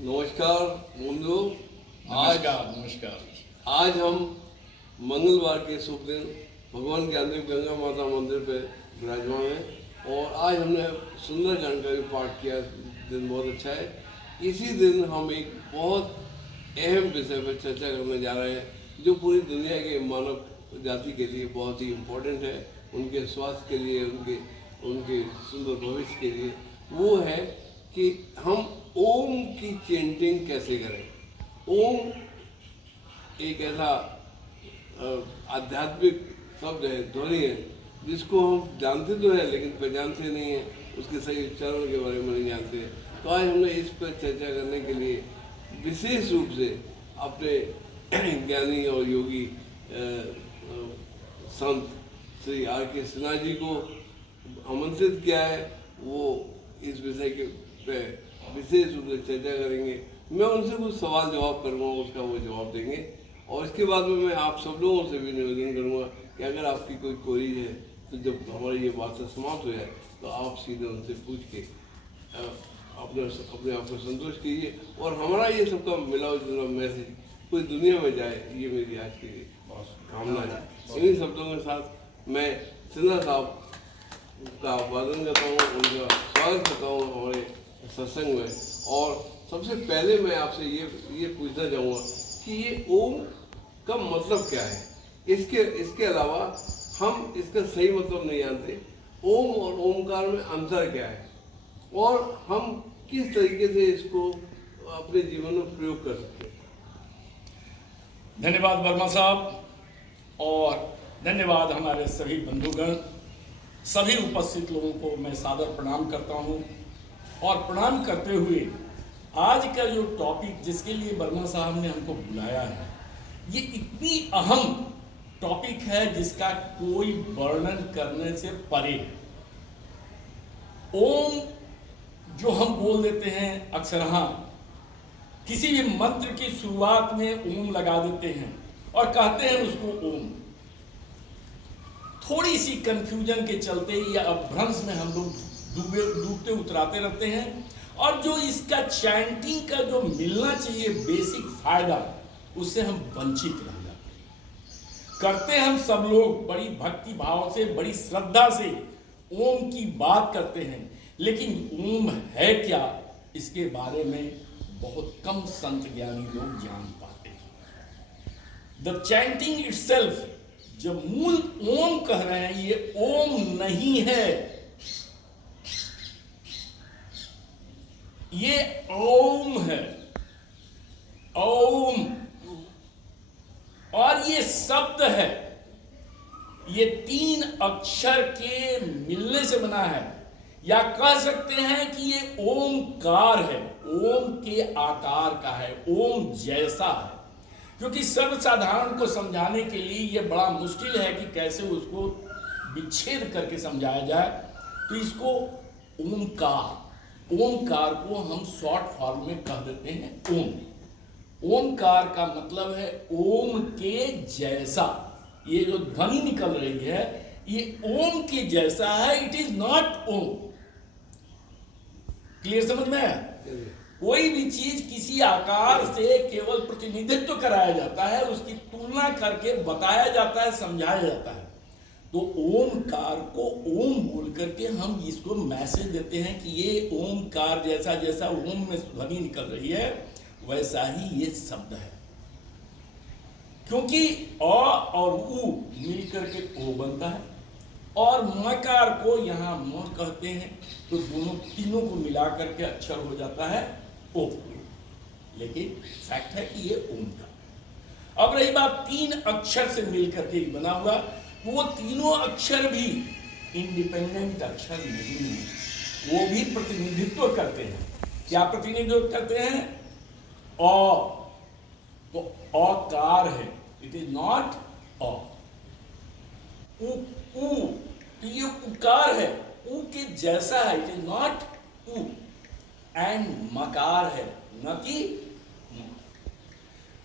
नमस्कार बंधु। नमस्कार। आज हम मंगलवार के शुभ दिन भगवान ज्ञानदेव गंगा माता मंदिर पे विराजमान हैं और आज हमने सुंदरकांड का भी पाठ किया। दिन बहुत अच्छा है। इसी दिन हम एक बहुत अहम विषय पर चर्चा करने जा रहे हैं जो पूरी दुनिया के मानव जाति के लिए बहुत ही इम्पोर्टेंट है, उनके स्वास्थ्य के लिए, उनके सुंदर भविष्य के लिए। वो है कि हम ओम की चेंटिंग कैसे करें। ओम एक ऐसा आध्यात्मिक शब्द है, ध्वनि है, जिसको हम जानते तो है लेकिन पहचानते नहीं हैं, उसके सही उच्चारण के बारे में नहीं जानते। तो आज हमने इस पर चर्चा करने के लिए विशेष रूप से अपने ज्ञानी और योगी संत श्री आर के सिन्हा जी को आमंत्रित किया है। वो इस विषय के पे विशेष रूप से चर्चा करेंगे। मैं उनसे कुछ सवाल जवाब करूँगा, उसका वो जवाब देंगे और इसके बाद में मैं आप सब लोगों से भी निवेदन करूँगा कि अगर आपकी कोई क्वेरी है तो जब हमारी ये बात समाप्त हो जाए तो आप सीधे उनसे पूछ के अपने आप को संतुष्ट कीजिए और हमारा ये सबका मिलाव जुलाव मैसेज पूरी दुनिया में जाए, ये मेरी आज की कामना है। इन्हीं शब्दों के साथ मैं सिन्हा साहब का अभिवादन करता हूँ, उनका स्वागत करता हूँ हमारे सत्संग में। और सबसे पहले मैं आपसे ये पूछना चाहूँगा कि ये ओम का मतलब क्या है। इसके अलावा हम इसका सही मतलब नहीं जानते। ओम और ओमकार में अंतर क्या है और हम किस तरीके से इसको अपने जीवन में प्रयोग कर सकते हैं। धन्यवाद वर्मा साहब और धन्यवाद हमारे सभी बंधुगण, सभी उपस्थित लोगों को मैं सादर प्रणाम करता हूं। और प्रणाम करते हुए आज का जो टॉपिक जिसके लिए वर्मा साहब ने हमको बुलाया है, ये इतनी अहम टॉपिक है जिसका कोई वर्णन करने से परे है। ओम जो हम बोल देते हैं अक्सर, किसी भी मंत्र की शुरुआत में ओम लगा देते हैं और कहते हैं उसको ओम। थोड़ी सी कंफ्यूजन के चलते या अभ्रंश में हम लोग डूबते उतराते रहते हैं और जो इसका चैंटिंग का जो मिलना चाहिए बेसिक फायदा, उससे हम वंचित रह जाते हैं। करते हम सब लोग बड़ी भक्ति भाव से, बड़ी श्रद्धा से ओम की बात करते हैं, लेकिन ओम है क्या इसके बारे में बहुत कम संत ज्ञानी लोग जान पाते हैं। द चैंटिंग इटसेल्फ, जब मूल ओम कह रहे हैं, ये ओम नहीं है, ये ओम है। ओम और ये शब्द है, ये 3 अक्षर के मिलने से बना है, या कह सकते हैं कि ये ओमकार है, ओम के आकार का है, ओम जैसा है। क्योंकि सर्वसाधारण को समझाने के लिए ये बड़ा मुश्किल है कि कैसे उसको विच्छेद करके समझाया जाए, तो इसको ओमकार को हम शॉर्ट फॉर्म में कह देते हैं ओम। ओमकार का मतलब है ओम के जैसा। ये जो ध्वनि निकल रही है ये ओम के जैसा है, it is not Om. Clear समझ में है? कोई भी चीज किसी आकार से केवल प्रतिनिधित्व कराया जाता है, उसकी तुलना करके बताया जाता है, समझाया जाता है। तो ओमकार को ओम बोल करके हम इसको मैसेज देते हैं कि ये ओमकार जैसा, जैसा ओम में ध्वनि निकल रही है वैसा ही ये शब्द है। क्योंकि अ और उ मिलकर के ओ बनता है और मकार को यहाँ म कहते हैं, तो दोनों तीनों को मिला करके अक्षर हो जाता है ओ। लेकिन फैक्ट है कि ये ओम का। अब रही बात 3 अक्षर से मिलकर के बना हुआ, वो तीनों अक्षर भी इंडिपेंडेंट अक्षर नहीं है, वो भी प्रतिनिधित्व करते हैं। क्या प्रतिनिधित्व करते हैं? अ, तो अकार है, इट इज नॉट अ। उ, तो ये उकार है, उ के जैसा है, इट इज नॉट उ। एंड मकार है, न कि म।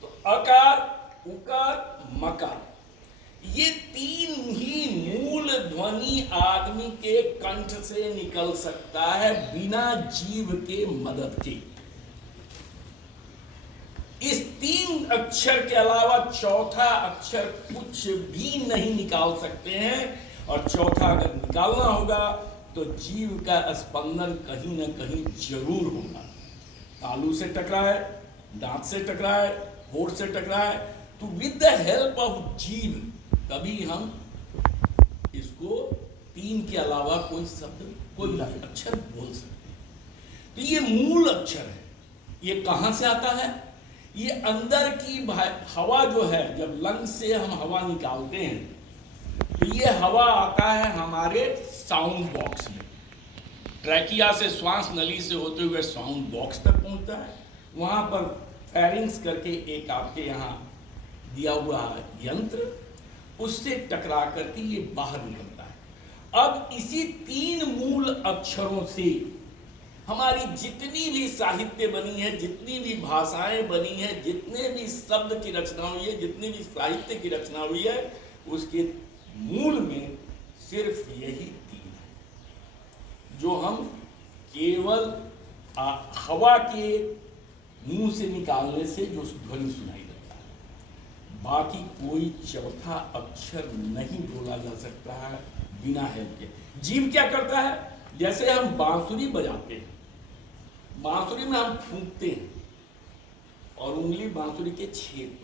तो अकार, उकार, मकार, ये 3 ही मूल ध्वनि आदमी के कंठ से निकल सकता है बिना जीव के मदद के। अक्षर के अलावा चौथा अक्षर कुछ भी नहीं निकाल सकते हैं, और चौथा अगर निकालना होगा तो जीव का स्पंदन कहीं ना कहीं जरूर होगा। तालू से टकराए, दांत से टकराए, होठ से टकराए, तो विद द हेल्प ऑफ जीव तभी हम इसको तीन के अलावा कोई शब्द, कोई अक्षर बोल सकते हैं। तो ये मूल अक्षर है। ये कहां से आता है? ये अंदर की हवा जो है, जब लंग से हम हवा निकालते हैं तो ये हवा आता है हमारे साउंड बॉक्स में। ट्रैकिया से, श्वास नली से होते हुए साउंड बॉक्स तक पहुंचता है। वहां पर फेरिंग्स करके एक आपके यहाँ दिया हुआ यंत्र, उससे टकरा करके ये बाहर निकलता है। अब इसी तीन मूल अक्षरों से हमारी जितनी भी साहित्य बनी है, जितनी भी भाषाएं बनी है, जितने भी शब्द की रचना हुई है, जितनी भी साहित्य की रचना हुई है, उसके मूल में सिर्फ यही तीन है, जो हम केवल हवा के मुंह से निकालने से जो ध्वनि सुनाई देता है। बाकी कोई चौथा अक्षर नहीं बोला जा सकता है बिना हेल्प के। जीव क्या करता है? जैसे हम बांसुरी बजाते हैं, बांसुरी में हम फूंकते हैं और उंगली बांसुरी के छेद पर,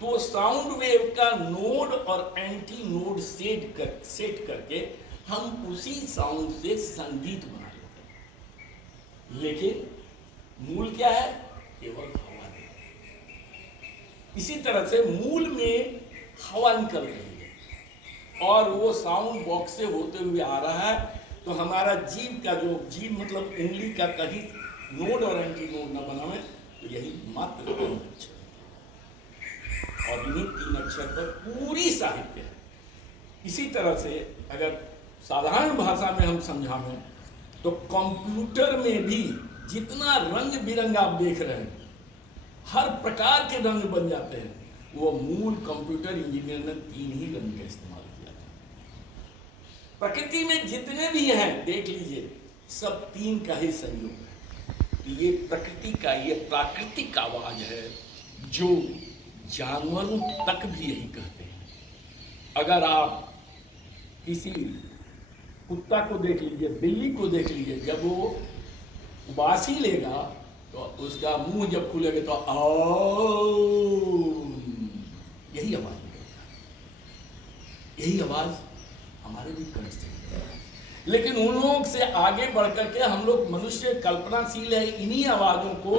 तो साउंड वेव का नोड और एंटी नोड सेट करके हम उसी साउंड से संगीत बना लेते हैं। लेकिन मूल क्या है? केवल हवा है। इसी तरह से मूल में हवा निकल रही है और वो साउंड बॉक्स से होते हुए आ रहा है। तो हमारा जीव का जो जीव मतलब उंगली का कहीं नोड और एंटी नोड न बनावे, तो यही मात्र तीन अक्षर, और इन्हीं तीन अक्षर पर पूरी साहित्य है। इसी तरह से अगर साधारण भाषा में हम समझाएं तो कंप्यूटर में भी जितना रंग बिरंग आप देख रहे हैं, हर प्रकार के रंग बन जाते हैं, वो मूल कंप्यूटर इंजीनियर ने तीन ही रंग का इस्तेमाल किया था। प्रकृति में जितने भी हैं देख लीजिए, सब तीन का ही संयोग है। ये प्रकृति का, ये प्राकृतिक आवाज है जो जानवरों तक भी यही कहते हैं। अगर आप किसी कुत्ता को देख लीजिए, बिल्ली को देख लीजिए, जब वो उबासी लेगा तो उसका मुंह जब खुलेगा तो यही आवाज निकलेगा। यही आवाज हमारे भी कंठ से निकलेगा। लेकिन उन लोगों से आगे बढ़ करके हम लोग मनुष्य कल्पनाशील है, इन्हीं आवाजों को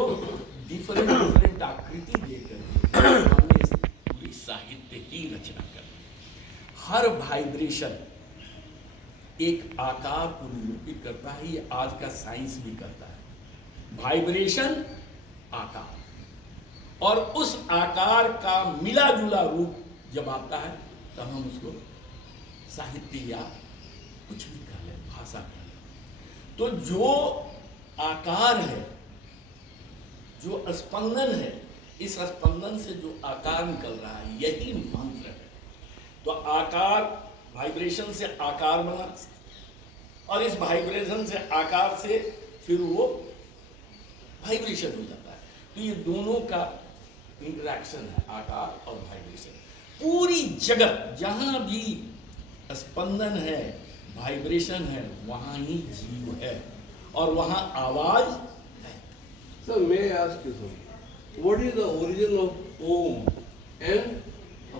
डिफरेंट आकृति देकर हमने पूरी साहित्य की रचना कर दी। हर वाइब्रेशन एक आकार को निरूपित करता है। ये आज का साइंस भी करता है। वाइब्रेशन आकार, और उस आकार का मिला जुला रूप जब आता है तब हम उसको साहित्य या कुछ भी कह लें, भाषा कह लें। तो जो आकार है, जो स्पंदन है, इस स्पंदन से जो आकार निकल रहा है, यही मंत्र है। तो आकार, वाइब्रेशन से आकार बना, और इस वाइब्रेशन से आकार से फिर वो वाइब्रेशन हो जाता है। तो ये दोनों का इंटरेक्शन है, आकार और वाइब्रेशन। पूरी जगत जहां भी स्पंदन है, वाइब्रेशन है, वहां ही जीव है और वहां आवाज है। सर, मैं ask you something, what is the origin of Om and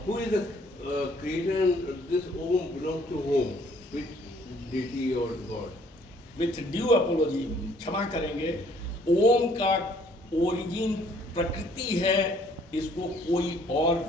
who is the creator? And this Om belong to whom, which deity or God? With due apology, क्षमा करेंगे, ओम का ओरिजिन प्रकृति है, इसको कोई और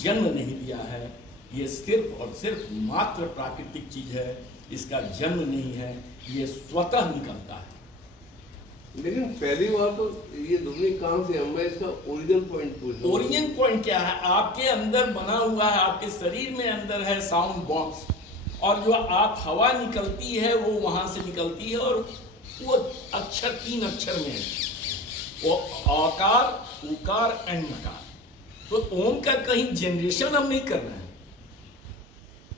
जन्म नहीं दिया है। ये सिर्फ और सिर्फ मात्र प्राकृतिक चीज है, इसका जन्म नहीं है, ये स्वतः निकलता है। लेकिन पहली बार तो ये ध्वनि कहाँ से? मैं इसका ओरिजिन पॉइंट पूछ रहा हूँ। ओरिजिन पॉइंट क्या है? आपके अंदर बना हुआ है, आपके शरीर में अंदर है साउंड बॉक्स, और जो आप हवा निकलती है वो वहां से निकलती है, और वो अक्षर तीन अक्षर में है, वो आकार, उकार एंड नकार। तो ओम का कहीं जनरेशन हम नहीं कर रहे हैं।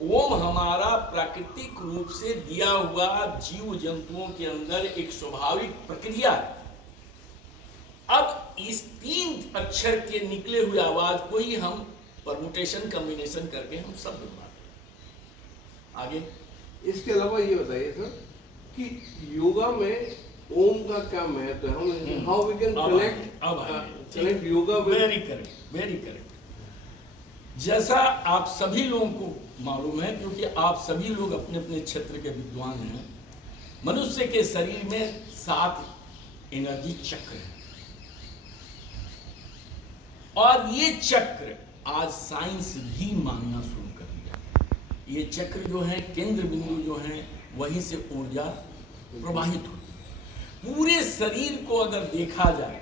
ओम हमारा प्राकृतिक रूप से दिया हुआ जीव जंतुओं के अंदर एक स्वाभाविक प्रक्रिया है। अब इस 3 अक्षर के निकले हुए आवाज को ही हम परमुटेशन कॉम्बिनेशन करके हम शब्द बनाते हैं। आगे इसके अलावा ये बताइए सर कि योगा में ओम का क्या महत्व है, हम how we can connect yoga with. Very correct, very correct. जैसा आप सभी लोगों को मालूम है, क्योंकि आप सभी लोग अपने अपने क्षेत्र के विद्वान हैं, मनुष्य के शरीर में 7 एनर्जी चक्र है, और ये चक्र आज साइंस भी मानना शुरू कर दिया। ये चक्र जो है, केंद्र बिंदु जो है, वहीं से ऊर्जा प्रवाहित होती है। पूरे शरीर को अगर देखा जाए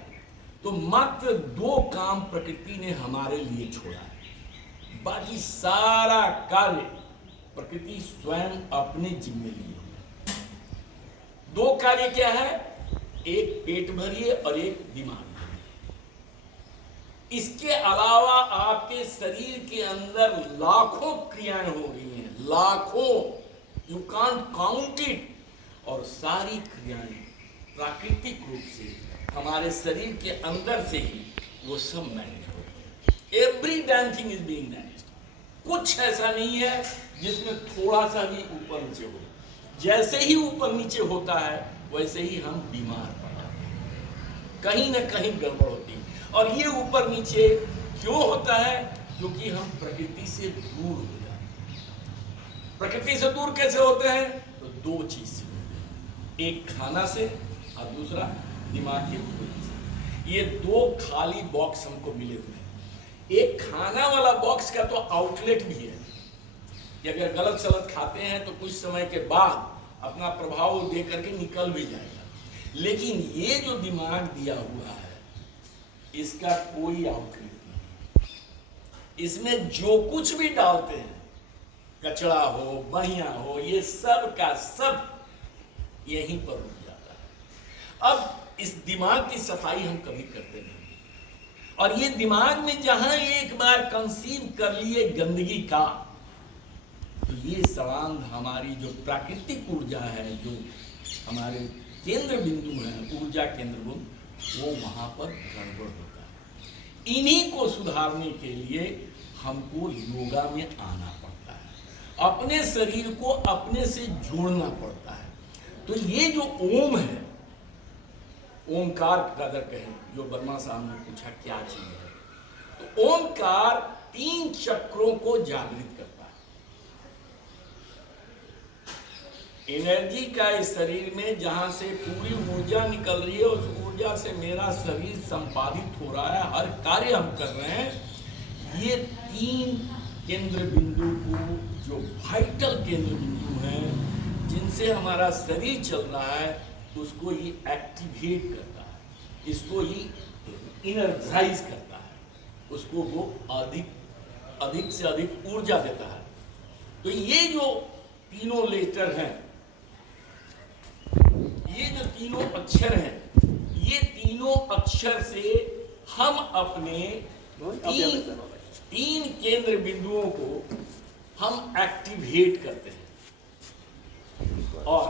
तो मात्र 2 काम प्रकृति ने हमारे लिए छोड़ा है, बाकी सारा कार्य प्रकृति स्वयं अपने जिम्मे लिए हुए है। 2 कार्य क्या है? एक पेट भरिए और एक दिमाग भरिए। इसके अलावा आपके शरीर के अंदर लाखों क्रियाएं हो रही हैं, लाखों, यू कांट काउंट इट। और सारी क्रियाएं प्राकृतिक रूप से हमारे शरीर के अंदर से ही वो सब मैनेज हो रही है। Every damn thing is being manage. कुछ ऐसा नहीं है जिसमें थोड़ा सा भी ऊपर नीचे हो। जैसे ही ऊपर नीचे होता है वैसे ही हम बीमार पड़ते हैं, कहीं ना कहीं गड़बड़ होती है। और ये ऊपर नीचे क्यों होता है? क्योंकि हम प्रकृति से दूर हो जाते हैं। प्रकृति से दूर कैसे होते हैं? तो 2 चीज से होते हैं, एक खाना से और दूसरा दिमाग की धुरी से। ये 2 खाली बॉक्स हमको मिले हुए हैं। एक खाना वाला बॉक्स का तो आउटलेट भी है कि अगर गलत सलत खाते हैं तो कुछ समय के बाद अपना प्रभाव दे करके निकल भी जाएगा। लेकिन ये जो दिमाग दिया हुआ है, इसका कोई आउटलेट नहीं। इसमें जो कुछ भी डालते हैं, कचरा हो, बढ़िया हो, ये सब का सब यहीं पर रुक जाता है। अब इस दिमाग की सफाई हम कभी करते नहीं, और ये दिमाग में जहां एक बार कंसीव कर लिए गंदगी का, तो ये सवांग हमारी जो प्राकृतिक ऊर्जा है, जो हमारे केंद्र बिंदु है, ऊर्जा केंद्र बिंदु, वो वहां पर गड़बड़ होता है। इन्हीं को सुधारने के लिए हमको योगा में आना पड़ता है, अपने शरीर को अपने से जोड़ना पड़ता है। तो ये जो ओम है, ओमकार का अगर कहें, जो वर्मा साहब ने पूछा क्या चीज है, तो ओमकार 3 चक्रों को जागृत करता है। एनर्जी का इस शरीर में जहां से पूरी ऊर्जा निकल रही है, उस ऊर्जा से मेरा शरीर संपादित हो रहा है, हर कार्य हम कर रहे हैं। ये 3 केंद्र बिंदु को, जो वाइटल केंद्र बिंदु हैं, जिनसे हमारा शरीर चल रहा है, उसको ये एक्टिवेट करता है, इसको ये इनर्जाइज करता है, उसको वो अधिक से अधिक ऊर्जा देता है। तो ये जो तीनों लेटर हैं, ये जो तीनों अक्षर हैं, ये तीनों अक्षर से हम अपने 3 केंद्र बिंदुओं को हम एक्टिवेट करते हैं। और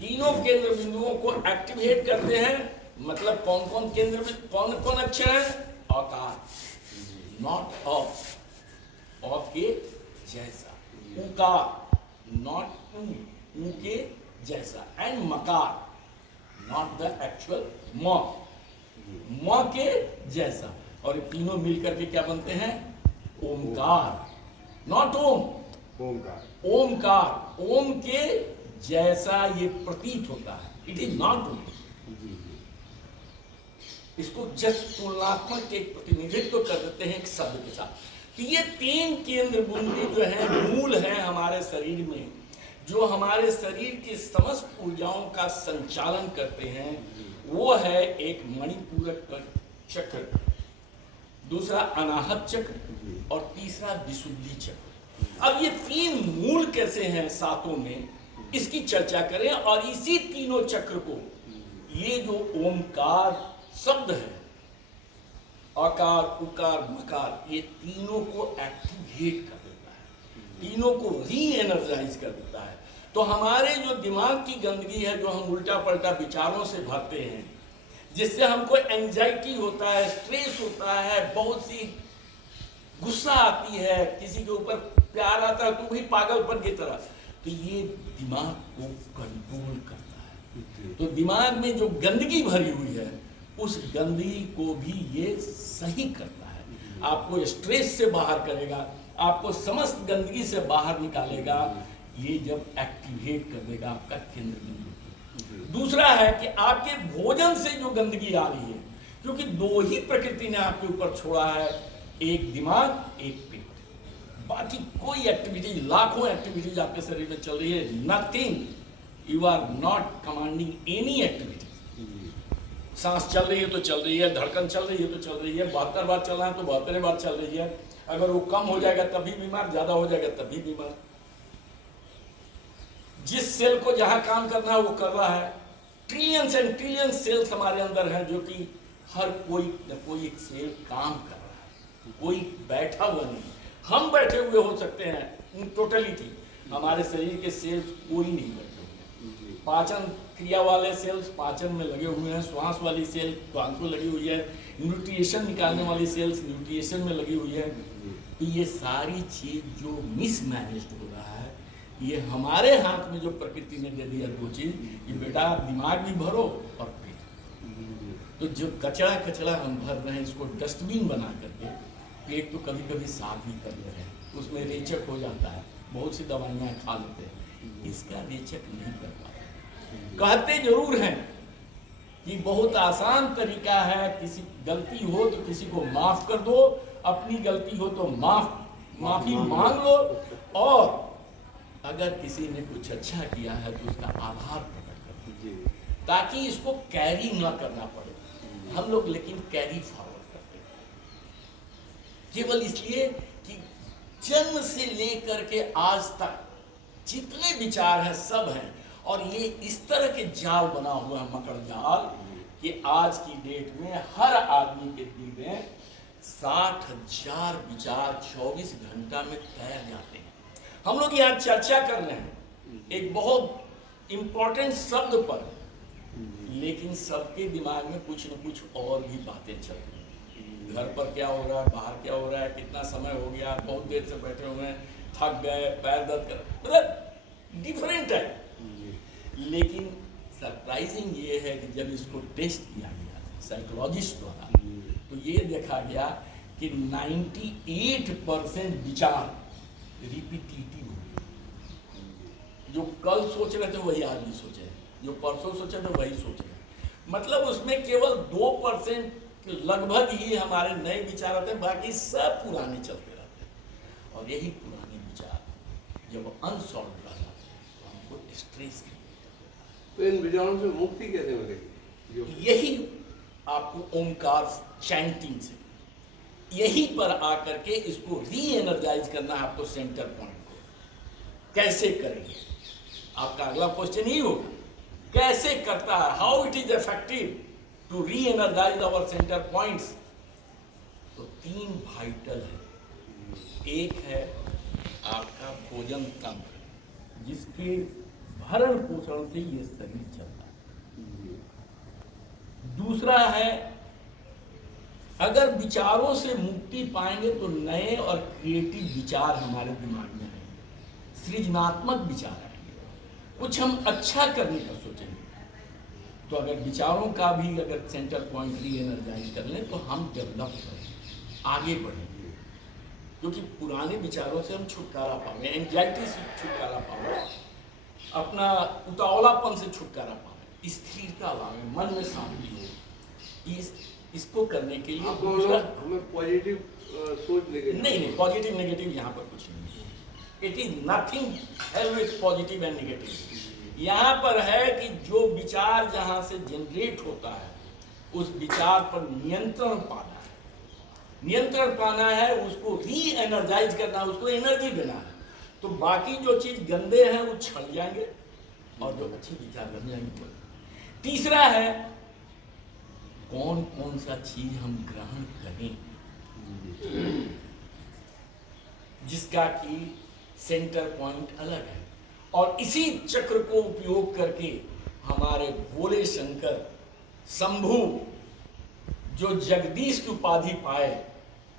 तीनों केंद्र बिंदुओं को एक्टिवेट करते हैं, मतलब कौन कौन केंद्र, कौन कौन अक्षर है? आकार, नॉट ऑफ, ऑफ के जैसा, उकार, नॉट ऊ के जैसा, एंड मकार, नॉट द एक्चुअल म के जैसा। और ये तीनों मिलकर के क्या बनते हैं? ओमकार, नॉट ओम, ओमकार। ओमकार, ओम के जैसा ये प्रतीत होता है, इट इज नॉट ओम। इसको जस्ट तुलनात्मक एक प्रतिनिधित्व कर देते हैं एक शब्द के साथ। तो ये 3 केंद्र बिंदु जो है, मूल है हमारे शरीर में, जो हमारे शरीर की समस्त ऊर्जाओं का संचालन करते हैं। वो है एक मणिपूरक चक्र, दूसरा अनाहत चक्र, और तीसरा विशुद्धि चक्र। अब ये 3 मूल कैसे हैं सातों में, इसकी चर्चा करें। और इसी तीनों चक्र को, ये जो ओमकार शब्द है, आकार, उकार, मकार, ये तीनों को एक्टिवेट कर देता है, तीनों को री एनर्जाइज कर देता है। तो हमारे जो दिमाग की गंदगी है, जो हम उल्टा पलटा विचारों से भरते हैं, जिससे हमको एंजाइटी होता है, स्ट्रेस होता है, बहुत सी गुस्सा आती है, किसी के ऊपर प्यार आता है तो भी पागलपन की तरह, तो ये दिमाग को कंट्रोल करता है। तो दिमाग में जो गंदगी भरी हुई है उस गंदगी को भी ये सही करता है, आपको स्ट्रेस से बाहर करेगा, आपको समस्त गंदगी से बाहर निकालेगा, ये जब एक्टिवेट कर देगा आपका केंद्र बिंदु। दूसरा है कि आपके भोजन से जो गंदगी आ रही है, क्योंकि दो ही प्रकृति ने आपके ऊपर छोड़ा है, एक दिमाग एक पेट, बाकी कोई एक्टिविटी, लाखों एक्टिविटीज आपके शरीर में चल रही है, nothing, you are not commanding any activity. सांस चल रही है तो चल रही है, धड़कन चल रही है तो चल रही है, 72 बार चल रहा है तो 72 बार चल रही है। अगर वो कम हो जाएगा तभी बीमार, ज्यादा हो जाएगा तभी बीमार। जिस सेल को जहां काम करना है वो कर रहा है। ट्रिलियंस एंड ट्रिलियंस सेल्स हमारे अंदर हैं, जो कि हर कोई न कोई एक सेल काम कर रहा है, कोई बैठा हुआ नहीं। हम बैठे हुए हो सकते हैं इन टोटलिटी, हमारे शरीर के सेल्स कोई नहीं बैठे हुए। पाचन क्रिया वाले सेल्स पाचन में लगे हुए हैं, श्वास वाली सेल श्वास में लगी हुई है, न्यूट्रिशन निकालने वाली सेल्स न्यूट्रिशन में लगी हुई है। तो ये सारी चीज जो मिसमैनेज्ड हो रहा है, ये हमारे हाथ में जो प्रकृति ने दे दिया दो चीज, ये बेटा दिमाग भी भरो और पेट। तो जो कचरा कचरा हम भर रहे हैं, इसको डस्टबिन बना करके, पेट तो कभी कभी साफ भी कर ले रहे हैं, उसमें रेचक हो जाता है, बहुत सी दवाइयाँ खा लेते हैं, इसका रेचक नहीं कर पाते। कहते जरूर हैं कि बहुत आसान तरीका है, किसी गलती हो तो किसी को माफ कर दो, अपनी गलती हो तो माफी मांग लो, और अगर किसी ने कुछ अच्छा किया है तो उसका आभार प्रकट करो, ताकि इसको कैरी ना करना पड़े। हम लोग लेकिन कैरी फॉरवर्ड करते हैं, केवल इसलिए कि जन्म से लेकर के आज तक जितने विचार हैं सब हैं, और ये इस तरह के जाल बना हुआ है, मकर जाल, कि आज की डेट में हर आदमी के दिल में 60,000 विचार 24 घंटा में तैर जाते हैं। हम लोग यहाँ चर्चा कर रहे हैं एक बहुत इंपॉर्टेंट शब्द पर, लेकिन सबके दिमाग में कुछ न कुछ और भी बातें चल रही हैं। घर पर क्या हो रहा है, बाहर क्या हो रहा है, कितना समय हो गया, बहुत देर से बैठे हुए हैं, थक गए, पैर दर्द कर, मतलब डिफरेंट है। लेकिन सरप्राइजिंग ये है कि जब इसको टेस्ट किया गया साइकोलॉजिस्ट द्वारा, तो ये देखा गया कि 98% विचार रिपीटिटिव हो गए। जो कल सोच रहे थे वही आज भी सोचे, जो परसों सोचे थे वही सोचे, मतलब उसमें केवल 2% लगभग ही हमारे नए विचार आते हैं, बाकी सब पुराने चलते रहते हैं। और यही पुराने विचार जब अनसॉल्व रह जाते हैं तो हमको स्ट्रेस। तो इन विचारों से मुक्ति कैसे मिलेगी? यही आपको ओमकार चैंटिंग से, यहीं पर आकर के इसको री एनर्जाइज करना है आपको, सेंटर पॉइंट को। कैसे करेंगे, आपका अगला क्वेश्चन ही होगा, कैसे करता है, how it is effective to re energise our centre points. तो 3 वाइटल है। एक है आपका भोजन तंत्र, जिसके भरण पोषण से ये शरीर चलता है। दूसरा है, अगर विचारों से मुक्ति पाएंगे तो नए और क्रिएटिव विचार हमारे दिमाग में आएंगे, सृजनात्मक विचार आएंगे, कुछ हम अच्छा करने का सोचेंगे। तो अगर विचारों का भी अगर सेंटर पॉइंट री एनर्जाइज कर लें तो हम डेवलप करेंगे, आगे बढ़ेंगे, क्योंकि पुराने विचारों से हम छुटकारा पाएंगे, एंजाइटी से छुटकारा पाएंगे, अपना उतावलापन से छुटकारा पाएंगे, स्थिरता लाएंगे, मन में शांति हो। इसको करने के लिए हमें पॉजिटिव सोच लेके नहीं, पॉजिटिव नेगेटिव यहाँ पर कुछ नहीं है। It is nothing help with positive and negative. यहाँ पर है कि जो विचार जहाँ से जनरेट होता है उस विचार पर नियंत्रण पाना है, नियंत्रण पाना है, उसको री एनर्जाइज करना है, उसको एनर्जी देना है। तो बाकी जो चीज गंदे हैं वो छल जाएंगे और जो अच्छे विचार बन जाएंगे। तीसरा है, कौन कौन सा चीज हम ग्रहण करें, जिसका कि सेंटर पॉइंट अलग है, और इसी चक्र को उपयोग करके हमारे भोले शंकर शंभु जो जगदीश की उपाधि पाए,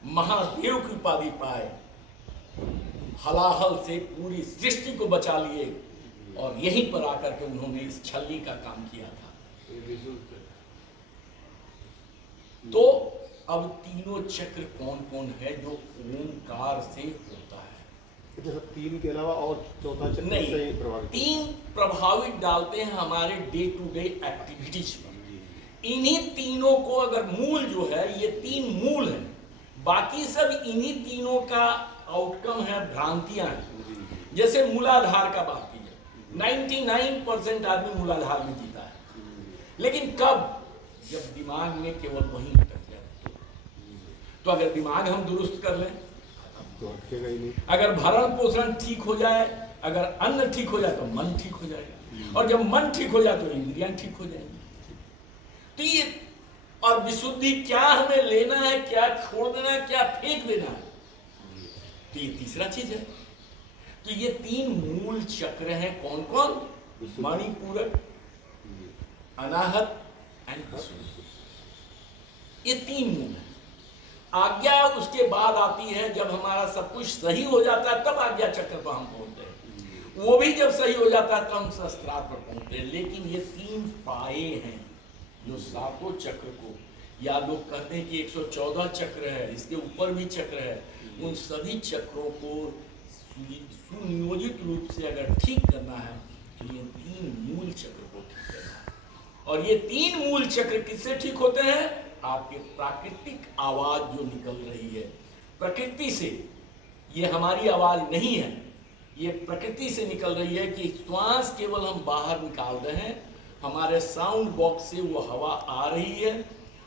महादेव की उपाधि पाए, हलाहल से पूरी सृष्टि को बचा लिए और यहीं पर आकर के उन्होंने इस छलनी का काम किया था। तो अब तीनों चक्र कौन कौन है जो ओंकार से होता है? जैसे तीन के अलावा और चौथा चक्र नहीं, से प्रभावित? तीन प्रभावित डालते हैं हमारे डे टू डे एक्टिविटीज पर। इन्हीं तीनों को अगर मूल जो है, ये तीन मूल है, बाकी सब इन्हीं तीनों का आउटकम है, भ्रांतियां हैं। जैसे मूलाधार का बात कीजिए, 99% आदमी मूलाधार में जीता है, लेकिन कब? जब दिमाग में केवल वही अटक जाए। तो अगर दिमाग हम दुरुस्त कर लें तो अटकेगा ही नहीं। अगर भरण पोषण ठीक हो जाए, अगर अन्न ठीक हो जाए तो मन ठीक हो जाएगा, और जब मन ठीक हो जाए तो इंद्रियां ठीक हो जाएंगी। तो ये और विशुद्धि क्या हमें लेना है, क्या छोड़ देना है, क्या फेंक देना है, तो ये तीसरा चीज है। तो ये तीन मूल चक्र हैं। कौन कौन? मणिपूरक, अनाहत एंड विशुद्धि। ये तीन मूल है। आज्ञा उसके बाद आती है, जब हमारा सब कुछ सही हो जाता है तब आज्ञा चक्र पर हम पहुंचते हैं। वो भी जब सही हो जाता है तो हम शस्त्रार्थ पर पहुंचते हैं। लेकिन ये तीन पाए हैं जो सातों चक्र को, या लोग कहते हैं कि 114 चक्र है, इसके ऊपर भी चक्र है, उन सभी चक्रों को सुनियोजित रूप से अगर ठीक करना है तो ये तीन मूल चक्र को ठीक करना है। और ये तीन मूल चक्र किससे ठीक होते हैं? आपके प्राकृतिक आवाज जो निकल रही है प्रकृति से, ये हमारी आवाज नहीं है, ये प्रकृति से निकल रही है कि श्वास केवल हम बाहर निकाल रहे हैं, हमारे साउंड बॉक्स से वो हवा आ रही है,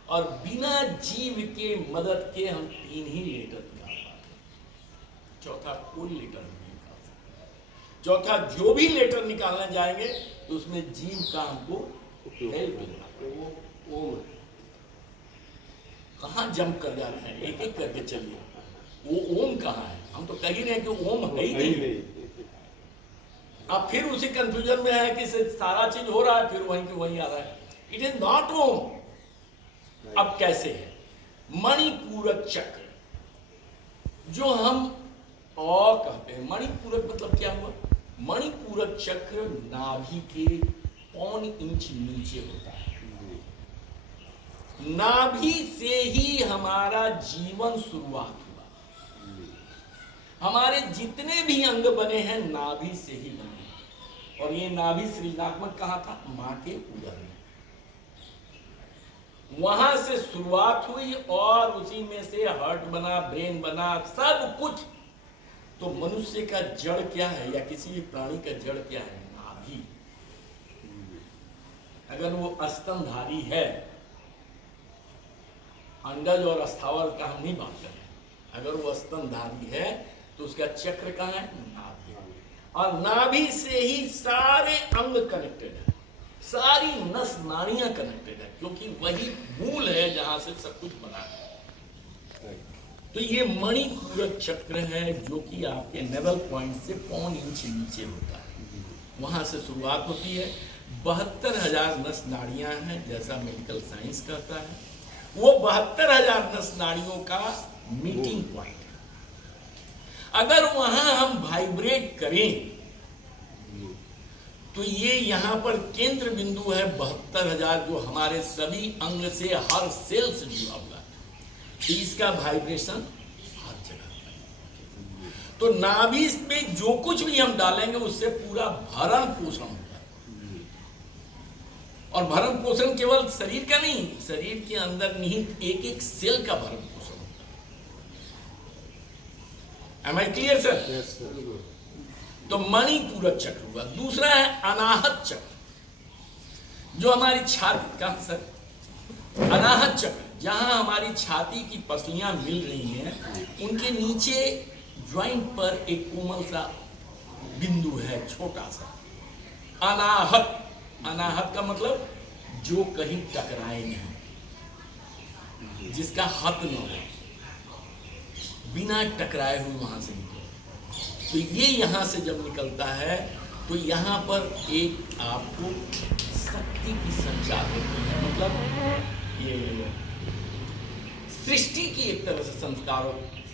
और बिना जीव के मदद के हम तीन ही लेटर निकाल पाते हैं। चौथा कोई लेटर नहीं निकाल सकता। चौथा जो भी लेटर निकालने जाएंगे तो उसमें जीव का हमको हेल्प लेना। ओम कहाँ जंप कर जा रहे हैं, एक एक करके चलिए। वो ओम कहाँ है? हम तो कह ही रहे हैं कि ओम है ही नहीं। अब फिर उसी कंफ्यूजन में है कि सारा चीज हो रहा है, फिर वहीं के वहीं आ रहा है। इट इज नॉट ओम। अब कैसे है? मणिपूरक चक्र जो हम और कहते हैं, मणिपूरक मतलब क्या हुआ? मणिपूरक चक्र नाभि के 1.25 इंच नीचे होता है। नाभि से ही हमारा जीवन शुरुआत हुआ। हमारे जितने भी अंग बने हैं नाभि से ही बने, और ये नाभि सृजनात्मक कहाँ था? माँ के उदर में। वहां से शुरुआत हुई और उसी में से हार्ट बना, ब्रेन बना, सब कुछ। तो मनुष्य का जड़ क्या है, या किसी भी प्राणी का जड़ क्या है? नाभि। अगर वो स्तनधारी है, अंडज और स्थावर का हम नहीं बात कर रहे हैं, अगर वो स्तनधारी है तो उसका चक्र कहाँ है? नाभि। और नाभि से ही सारे अंग कनेक्टेड है, सारी नस नाड़ियां कनेक्टेड है, क्योंकि वही मूल है जहां से सब कुछ बना है। तो ये मणिपूरक चक्र है जो कि आपके नेवल पॉइंट से 1.25 इंच नीचे होता है। वहां से शुरुआत होती है। 72,000 नस नाड़ियां हैं जैसा मेडिकल साइंस कहता है। वो 72,000 नस नाड़ियों का मीटिंग पॉइंट है। अगर वहां हम वाइब्रेट करें तो ये यहाँ पर केंद्र बिंदु है 72,000, जो हमारे सभी अंग से, हर सेल से जुड़ा हुआ है। तो इसका वाइब्रेशन हर जगह। तो नाभि में जो कुछ भी हम डालेंगे उससे पूरा भरण पोषण होता है। और भरण पोषण केवल शरीर का नहीं, शरीर के अंदर निहित एक एक सेल का भरण पोषण होता है। Am I clear, sir? Yes, sir. तो मणिपूरक चक्र हुआ। दूसरा है अनाहत चक्र, जो हमारी छाती का, सर, अनाहत चक्र जहां हमारी छाती की पसलियां मिल रही हैं, उनके नीचे ज्वाइंट पर एक कोमल सा बिंदु है, छोटा सा। अनाहत, अनाहत का मतलब जो कहीं टकराए नहीं, जिसका हत न हो, बिना टकराए हुए वहां से निकले। तो ये यहां से जब निकलता है तो यहां पर एक आपको शक्ति की संचार होती है, मतलब ये सृष्टि की एक तरह से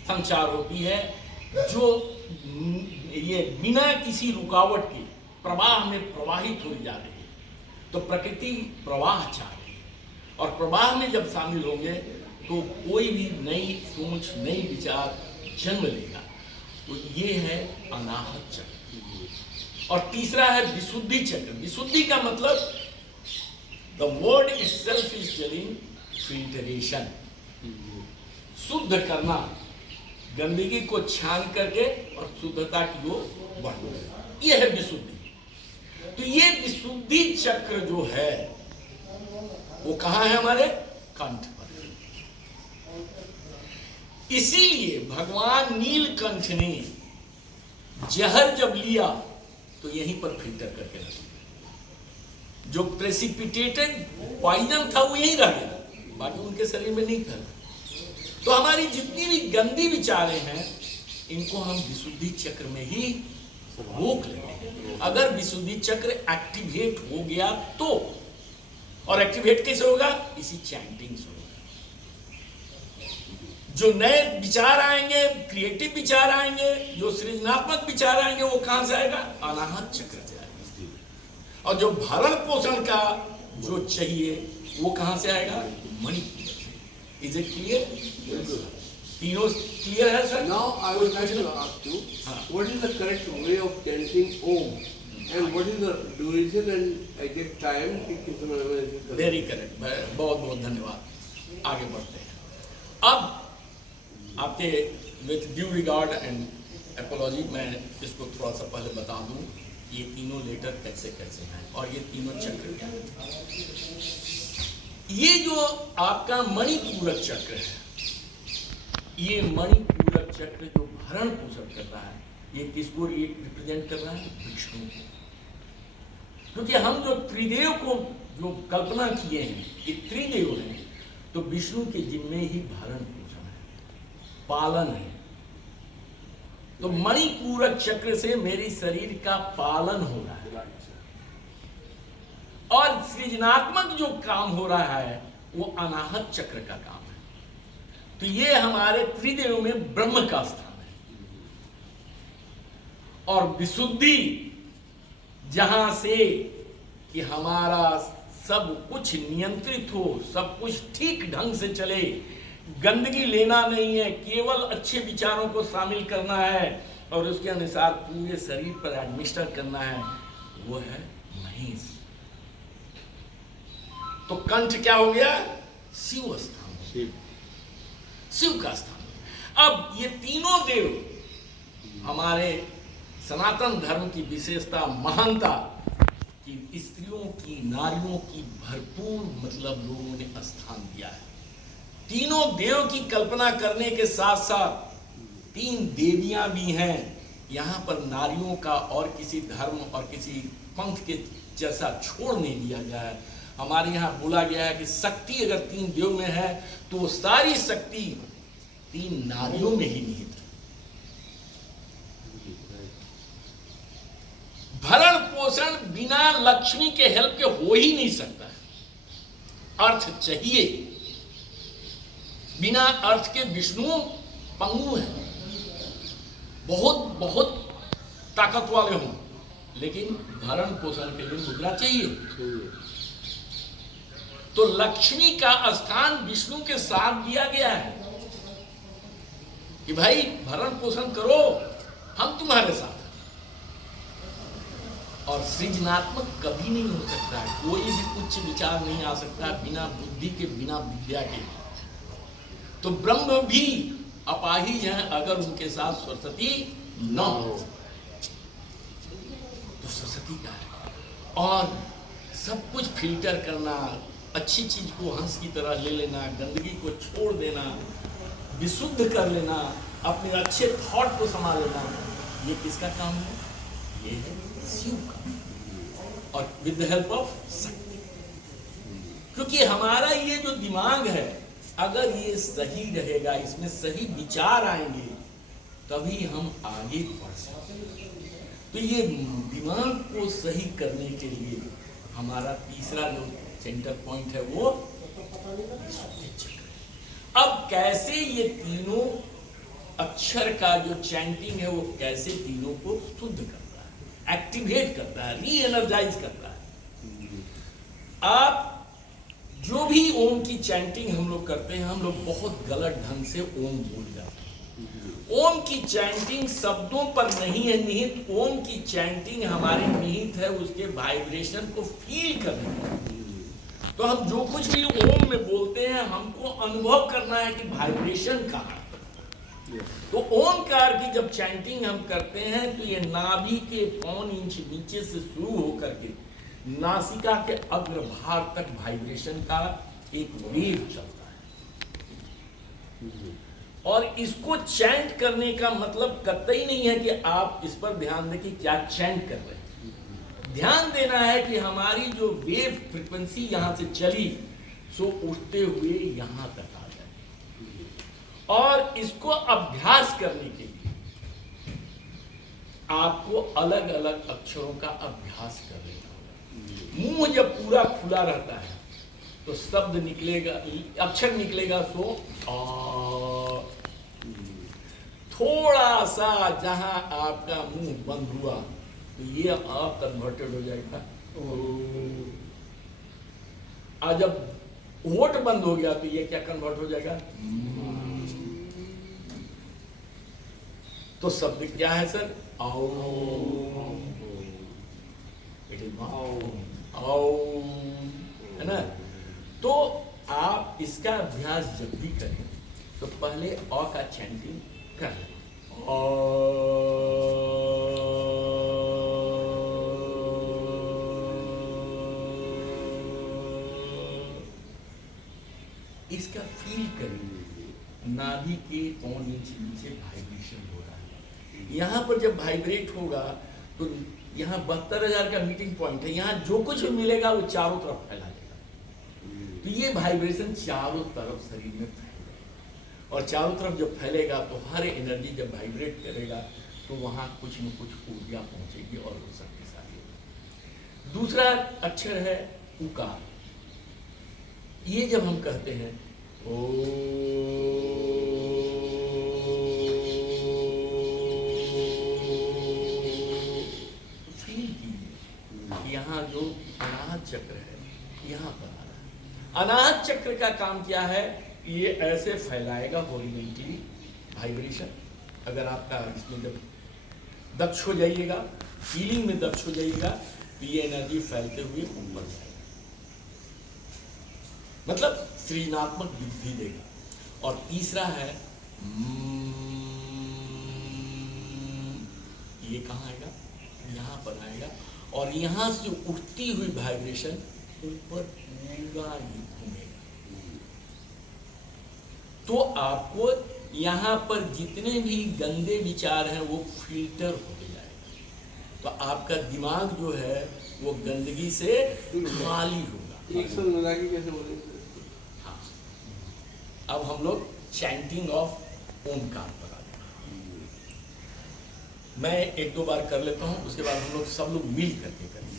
संचार होती है, जो ये बिना किसी रुकावट के प्रवाह में प्रवाहित हो जा रही है। तो प्रकृति प्रवाह चाह रही है, और प्रवाह में जब शामिल होंगे तो कोई भी नई सोच, नई विचार जन्म लेगा। तो ये है अनाहत चक्र। और तीसरा है विशुद्धि चक्र। विशुद्धि का मतलब the word itself is telling filtration, शुद्ध करना, गंदगी को छान करके और शुद्धता की ओर बढ़ना, यह है विशुद्धि। तो ये विशुद्धि चक्र जो है वो कहाँ है? हमारे कंठ पर। इसीलिए भगवान नीलकंठ ने जहर जब लिया तो यहीं पर फिल्टर करके रख दिया। जो प्रेसिपिटेटेड पॉइजन था वो यहीं रह गया, बाकी उनके शरीर में नहीं था। तो हमारी जितनी भी गंदी विचारें हैं, इनको हम विशुद्धि चक्र में ही रोक लेते हैं। अगर विशुद्धि चक्र एक्टिवेट हो गया तो, और एक्टिवेट कैसे होगा? इसी चैंटिंग से होगा। जो नए विचार आएंगे, क्रिएटिव विचार आएंगे, जो सृजनात्मक विचार आएंगे, वो कहां से आएगा? अनाहत चक्र से आएगा। और जो भरण पोषण का जो चाहिए वो कहां से आएगा? मणिपुर। Is it clear? तीनों क्लियर है sir? Now I would like to ask you, what is the correct way of chanting Om, and what is the duration and exact time कि किस समय में इसे करना? वेरी करेक्ट, बहुत बहुत धन्यवाद। आगे बढ़ते हैं। अब आपके with due regard and apiology मैं इसको थोड़ा सा पहले बता दूं, ये तीनों लेटर कैसे कैसे हैं और ये तीनों चक्र क्या है। ये जो आपका मणिपूरक चक्र है, ये मणिपूरक चक्र जो भरण पोषण कर रहा है, ये किसको रिप्रेजेंट कर रहा है? विष्णु को। क्योंकि हम जो त्रिदेव को जो कल्पना किए हैं, ये त्रिदेव हैं, तो विष्णु के जिम्मे ही भरण पोषण है, पालन है। तो मणिपूरक चक्र से मेरे शरीर का पालन हो रहा है, और सृजनात्मक जो काम हो रहा है वो अनाहत चक्र का काम है। तो ये हमारे त्रिदेव में ब्रह्म का स्थान है। और विशुद्धि जहां से कि हमारा सब कुछ नियंत्रित हो, सब कुछ ठीक ढंग से चले, गंदगी लेना नहीं है, केवल अच्छे विचारों को शामिल करना है और उसके अनुसार पूरे शरीर पर एडमिनिस्टर करना है, वो है महेश। तो कंठ क्या हो गया? शिव स्थान, शिव का स्थान। अब ये तीनों देव हमारे सनातन धर्म की विशेषता, महानता कि स्त्रियों की, नारियों की भरपूर मतलब लोगों ने स्थान दिया है। तीनों देव की कल्पना करने के साथ साथ तीन देवियां भी हैं। यहाँ पर नारियों का और किसी धर्म और किसी पंथ के जैसा छोड़ नहीं दिया गया है। हमारे यहाँ बोला गया है कि शक्ति अगर तीन देव में है तो वो सारी शक्ति तीन नारियों में ही निहित है। भरण पोषण बिना लक्ष्मी के हेल्प के हो ही नहीं सकता है। अर्थ चाहिए, बिना अर्थ के विष्णु पंगु है, बहुत बहुत ताकत वाले हों, लेकिन भरण पोषण के लिए मुद्रा चाहिए। तो लक्ष्मी का स्थान विष्णु के साथ दिया गया है कि भाई भरण पोषण करो, हम तुम्हारे साथ हैं। और सृजनात्मक कभी नहीं हो सकता है, कोई भी उच्च विचार नहीं आ सकता बिना बुद्धि के, बिना विद्या के। तो ब्रह्म भी अपाहिज हैं अगर उनके साथ सरस्वती न हो। तो सरस्वती का है। और सब कुछ फिल्टर करना, अच्छी चीज को हंस की तरह ले लेना, गंदगी को छोड़ देना, विशुद्ध कर लेना, अपने अच्छे थॉट को संभाल लेना, ये किसका काम है? ये है शिव का, और विद द हेल्प ऑफ शक्ति। क्योंकि हमारा ये जो दिमाग है, अगर ये सही रहेगा, इसमें सही विचार आएंगे, तभी हम आगे बढ़ सकते हैं। तो ये दिमाग को सही करने के लिए हमारा तीसरा जो सेंटर पॉइंट है वो विशुद्धि चक्र। अब कैसे ये तीनों अक्षर का जो चैंटिंग है वो कैसे तीनों को शुद्ध करता है, एक्टिवेट करता है, री एनर्जाइज करता है। आप जो भी ओम की चैंटिंग हम लोग करते हैं, हम लोग बहुत गलत ढंग से ओम बोल जाते हैं। ओम की चैंटिंग शब्दों पर नहीं है निहित, ओम की चैंटिंग हमारे निहित है उसके वाइब्रेशन को फील करने में। तो हम जो कुछ भी ओम में बोलते हैं हमको अनुभव करना है कि वाइब्रेशन कहाँ है। तो ओमकार की जब चैंटिंग हम करते हैं तो ये नाभि के 1 इंच नीचे से शुरू होकर के नासिका के अग्रभाग तक वाइब्रेशन का एक वेव चलता है। और इसको चैंट करने का मतलब कतई नहीं है कि आप इस पर ध्यान दें कि क्या चैंट कर रहे हैं। ध्यान देना है कि हमारी जो वेव फ्रीक्वेंसी यहां से चली सो उठते हुए यहां तक आ जाए। और इसको अभ्यास करने के लिए आपको अलग अलग अक्षरों का अभ्यास करना होगा। मुंह जब पूरा खुला रहता है तो शब्द निकलेगा, अक्षर निकलेगा सो थोड़ा सा जहां आपका मुंह बंद हुआ तो ये आप कन्वर्टेड हो जाएगा। और जब होठ बंद हो गया तो ये क्या कन्वर्ट हो जाएगा? तो शब्द क्या है सर? आओ, आओ, है ना? तो आप इसका अभ्यास जब भी करें तो पहले अ का चैंटिंग कर लें। इसका फील करें, नाभि के 1 इंच नीचे वाइब्रेशन हो रहा है। यहाँ पर जब वाइब्रेट होगा तो यहाँ 72,000 का मीटिंग पॉइंट है, यहाँ जो कुछ भी मिलेगा वो चारों तरफ फैला देगा। तो ये वाइब्रेशन चारों तरफ शरीर में फैलेगा और चारों तरफ जब फैलेगा तो हर एनर्जी जब वाइब्रेट करेगा तो वहाँ कुछ न कुछ ऊर्जा पहुँचेगी और वो शक्तिशाली होगी। दूसरा अक्षर है उकार। ये जब हम कहते हैं ओ, यहाँ जो अनाहत चक्र है यहाँ पर आ रहा है। अनाहत चक्र का काम क्या है? ये ऐसे फैलाएगा हॉरिजॉन्टली वाइब्रेशन। अगर आपका इसमें जब दक्ष हो जाइएगा, फीलिंग में दक्ष हो जाइएगा तो ये एनर्जी फैलते हुए ऊपर जाएगा, मतलब सृजनात्मक बुद्धि देगा। और तीसरा है ये कहाँ आएगा? यहाँ पर आएगा और यहाँ से उठती हुई वाइब्रेशन ऊपर पूरा ही घूमेगा। तो आपको यहाँ पर जितने भी गंदे विचार हैं वो फिल्टर हो जाएगा। तो आपका दिमाग जो है वो गंदगी से खाली होगा। एक साथ मिला के कैसे बोलेंगे? हाँ, अब हम लोग चैंटिंग ऑफ ओमकार पर आते हैं। मैं 1-2 बार कर लेता हूँ, उसके बाद हम लोग सब लोग मिल करके करेंगे।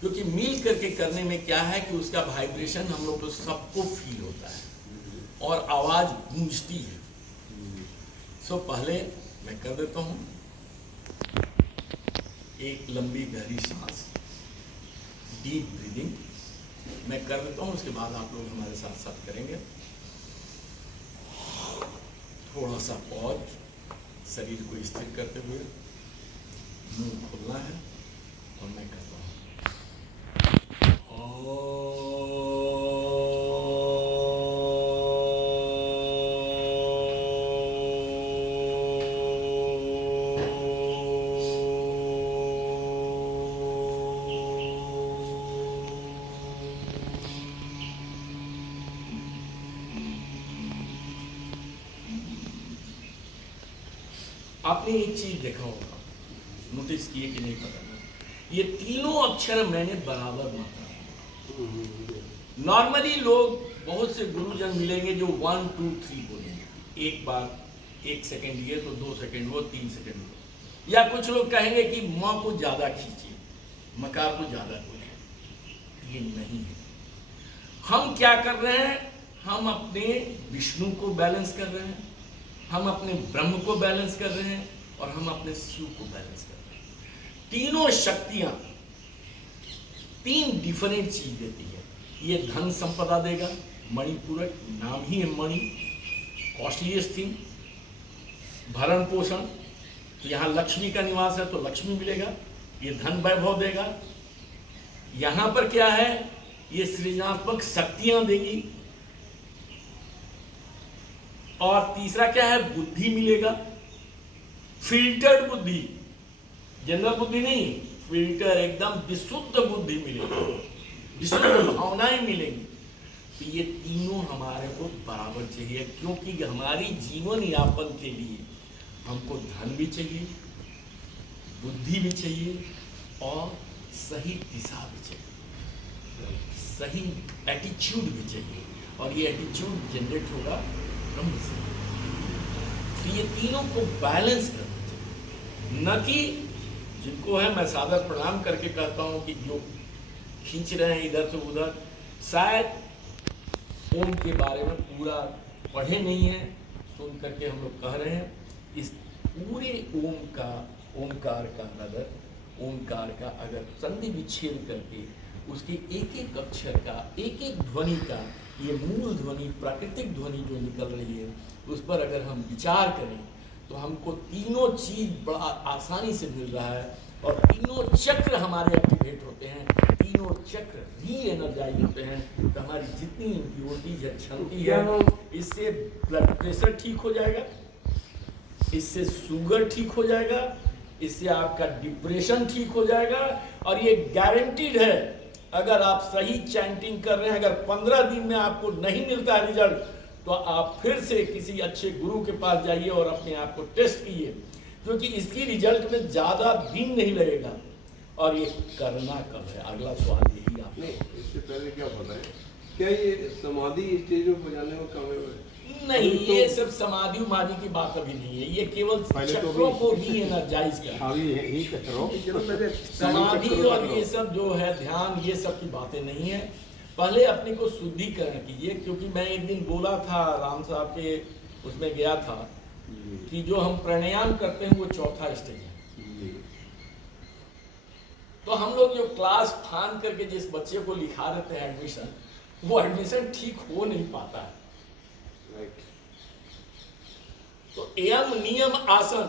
क्योंकि मिल करके करने में क्या है कि उसका वाइब्रेशन हम लोग को सबको फील होता है और आवाज गूंजती है। सो पहले मैं कर देता हूँ एक लंबी गहरी सांस, डीप ब्रीदिंग मैं कर देता हूँ, उसके बाद आप लोग हमारे साथ साथ करेंगे। थोड़ा सा पॉज, शरीर को स्थिर करते हुए मुंह खोलना है और मैं करता हूँ। आपने एक चीज देखा होगा, नोटिस किए कि नहीं पता नहीं, ये तीनों अक्षर मैंने बराबर मात्रा में। नॉर्मली लोग बहुत से गुरुजन मिलेंगे जो 1 2 3 बोलेंगे, एक बार 1 सेकंड ये तो 2 सेकंड वो 3 सेकंड वो। या कुछ लोग कहेंगे कि माँ को ज्यादा खींचिए, मकार को ज्यादा बोलिए। ये नहीं है। हम क्या कर रहे हैं? हम अपने विष्णु को बैलेंस कर रहे हैं, हम अपने ब्रह्म को बैलेंस कर रहे हैं, और हम अपने शिव को बैलेंस कर रहे हैं। तीनों शक्तियां तीन डिफरेंट चीज देती है। ये धन संपदा देगा, मणिपूरक, नाम ही है मणि, कॉस्टलीस्ट थिंग, भरण पोषण, तो यहाँ लक्ष्मी का निवास है तो लक्ष्मी मिलेगा, ये धन वैभव देगा। यहां पर क्या है? ये सृजनात्मक शक्तियां देगी। और तीसरा क्या है? बुद्धि मिलेगा, फिल्टर्ड बुद्धि, जनरल बुद्धि नहीं, फिल्टर, एकदम विशुद्ध बुद्धि मिलेगी, विशुद्ध भावनाएं मिलेंगी। तो ये तीनों हमारे को बराबर चाहिए, क्योंकि हमारी जीवन यापन के लिए हमको धन भी चाहिए, बुद्धि भी चाहिए, और सही दिशा भी चाहिए, सही एटीट्यूड भी चाहिए, और ये एटीट्यूड जनरेट होगा ब्रह्म से। तो ये तीनों को बैलेंस करना चाहिए, न कि जिनको है, मैं सादर प्रणाम करके कहता हूं कि जो खींच रहे हैं इधर से उधर, शायद ओम के बारे में पूरा पढ़े नहीं है, सुन करके हम लोग कह रहे हैं। इस पूरे ओमकार का नगर, ओमकार का अगर संधि विच्छेद करके उसके एक एक अक्षर का, एक एक ध्वनि का, ये मूल ध्वनि, प्राकृतिक ध्वनि जो निकल रही है, उस पर अगर हम विचार करें तो हमको तीनों चीज बड़ा आसानी से मिल रहा है, और तीनों चक्र हमारे एक्टिवेट होते हैं, तीनों चक्र री एनर्जाइज होते हैं। तो हमारी जितनी इम्प्योरिटीज है, क्षमती है, इससे ब्लड प्रेशर ठीक हो जाएगा, इससे शुगर ठीक हो जाएगा, इससे आपका डिप्रेशन ठीक हो जाएगा। और ये गारंटीड है, अगर आप सही चैंटिंग कर रहे हैं, अगर 15 दिन में आपको नहीं मिलता है रिजल्ट, तो आप फिर से किसी अच्छे गुरु के पास जाइए और अपने आप को टेस्ट कीजिए, क्योंकि इसकी रिजल्ट में ज़्यादा दिन नहीं लगेगा। और ये करना कब है? अगला सवाल यही आप। नहीं, इससे पहले क्या पता है, क्या ये समाधि स्टेज में बजाने में कामयाब है? नहीं, तो ये सब समाधि उमाधि की बात अभी नहीं है, ये केवल चक्रों को री एनर्जाइज करना। समाधि और ये सब जो है ध्यान, ये सब की बातें नहीं है। पहले अपने को शुद्धिकरण कीजिए, क्योंकि मैं एक दिन बोला था, राम साहब के उसमें गया था, कि जो हम प्राणायाम करते हैं वो चौथा स्टेज है। तो हम लोग जो क्लास फान करके जिस बच्चे को लिखा रहते हैं एडमिशन, वो एडमिशन ठीक हो नहीं पाता है। तो यम, नियम, आसन,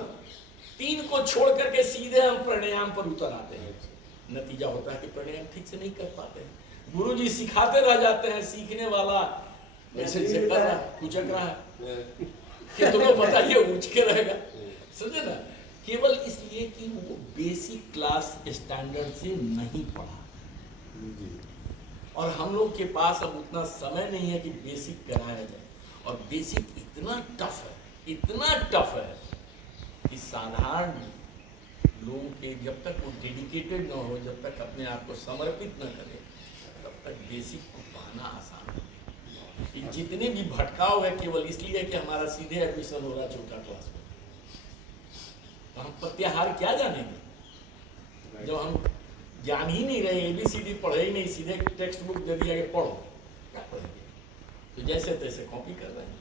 तीन को छोड़ करके सीधे हम प्राणायाम पर उतर आते हैं। नतीजा होता है कि प्राणायाम ठीक से नहीं कर पाते हैं। गुरुजी सिखाते रह जाते हैं, सीखने वाला ऐसे कर रहा, कुचक रहा है, कि तुम्हें बताइए उच के रहेगा, समझे ना? केवल इसलिए कि वो बेसिक क्लास स्टैंडर्ड से नहीं पढ़ा, और हम लोग के पास अब उतना समय नहीं है कि बेसिक कराया जाए। और बेसिक इतना टफ है, इतना टफ है कि साधारण लोगों के जब तक वो डेडिकेटेड न हो, जब तक अपने आप को समर्पित न करे, तब तक बेसिक को पाना आसान है। जितने भी भटकाव है केवल इसलिए कि हमारा सीधे एडमिशन हो रहा है चौथा क्लास में, तो हम प्रत्याहार क्या जानेंगे जब हम जान ही नहीं रहे, ABCD पढ़े ही नहीं, सीधे टेक्स्ट बुक दे दिया कि पढ़ो, क्या पढ़ेंगे? तो जैसे तैसे कॉपी कर रहे हैं।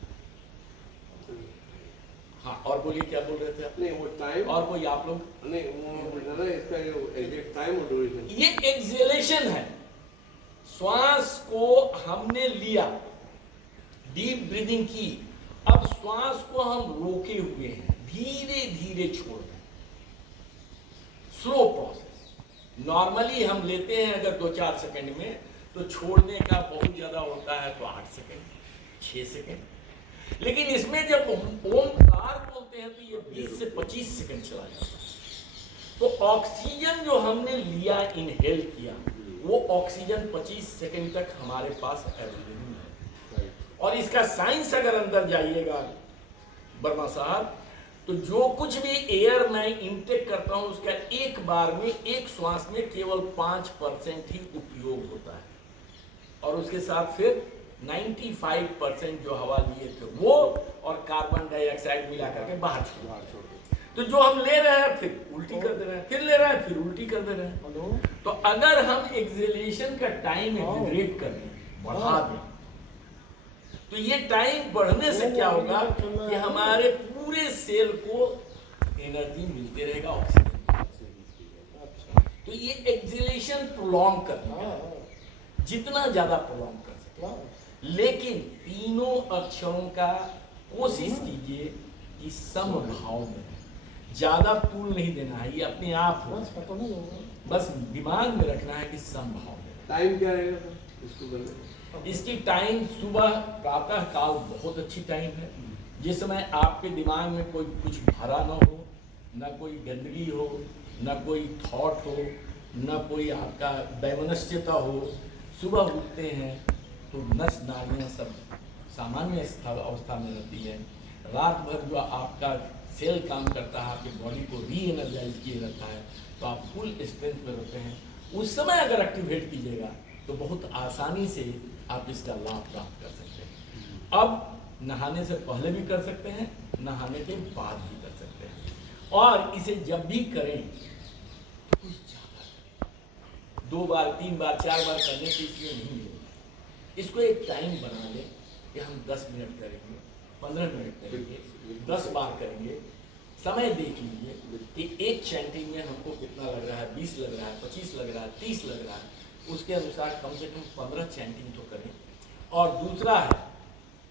हाँ, और बोलिए, क्या बोल रहे थे आप? नहीं, वो टाइम, और कोई आप लोग? नहीं, वो इसका एग्जैक्ट टाइम और ड्यूरेशन, ये एक्सेलेशन है। श्वास को हमने लिया, डीप ब्रीदिंग की, अब श्वास को हम रोके हुए हैं, धीरे धीरे छोड़ रहे हैं, स्लो प्रोसेस। नॉर्मली हम लेते हैं अगर 2-4 सेकंड में, तो छोड़ने का बहुत ज्यादा होता है तो 8 सेकंड, 6 सेकंड। लेकिन इसमें जब ओमकार बोलते हैं तो ये 20 से 25 सेकंड चला जाता है। तो ऑक्सीजन जो हमने लिया, इनहेल किया, वो ऑक्सीजन 25 सेकंड तक हमारे पास अवेलेबल है। और इसका साइंस अगर अंदर जाइएगा वर्मा साहब, तो जो कुछ भी एयर मैं इनटेक करता हूं, उसका एक बार में, एक श्वास में केवल 5% ही उपयोग होता है, और उसके साथ फिर 95% जो हवा लिए थे वो और कार्बन डाइऑक्साइड मिला करके बाहर छोड़ देते। तो जो हम ले रहे हैं फिर उल्टी कर दे रहे हैं, फिर ले रहे हैं फिर उल्टी कर दे रहे हैं। हेलो, तो अगर हम एक्सेलेरेशन का टाइम एक्सीलरेट कर दें, बढ़ा दें, तो ये टाइम बढ़ने से क्या होगा कि हमारे पूरे सेल को एनर्जी मिलते रहेगा, ऑक्सीजन। तो ये एक्सेलेरेशन प्रोलॉन्ग करना, जितना ज्यादा प्रोलॉन्ग कर सके। लेकिन तीनों अक्षरों का कोशिश कीजिए कि समभाव में रहे। ज्यादा तूल नहीं देना है, ये अपने आप हो, बस दिमाग में रखना है कि समभाव में रहे। टाइम क्या रहेगा सर इसको करने? इसकी टाइम सुबह प्रातः काल बहुत अच्छी टाइम है, जिस समय आपके दिमाग में कोई कुछ भरा ना हो, ना कोई गंदगी हो, ना कोई थॉट हो, ना कोई आपका वैमनस्यता हो। सुबह उठते हैं तो नस नाड़ियाँ सब सामान्य अवस्था में रहती है। रात भर जो आपका सेल काम करता है, आपकी बॉडी को री एनर्जाइज किए रहता है, तो आप फुल स्ट्रेंथ में रहते हैं। उस समय अगर एक्टिवेट कीजिएगा तो बहुत आसानी से आप इसका लाभ प्राप्त कर सकते हैं। अब नहाने से पहले भी कर सकते हैं, नहाने के बाद भी कर सकते हैं। और इसे जब भी करें तो कुछ ज़्यादा करें, 2 बार 3 बार 4 बार करने से इसमें नहीं मिलेगा। इसको एक टाइम बना लें कि हम 10 मिनट करेंगे, 15 मिनट करेंगे, 10 बार करेंगे। समय देख लीजिए कि एक चैंटिंग में हमको कितना लग रहा है, 20 लग रहा है, 25 लग रहा है, 30 लग रहा है। उसके अनुसार कम से कम 15 चैंटिंग तो करें। और दूसरा है,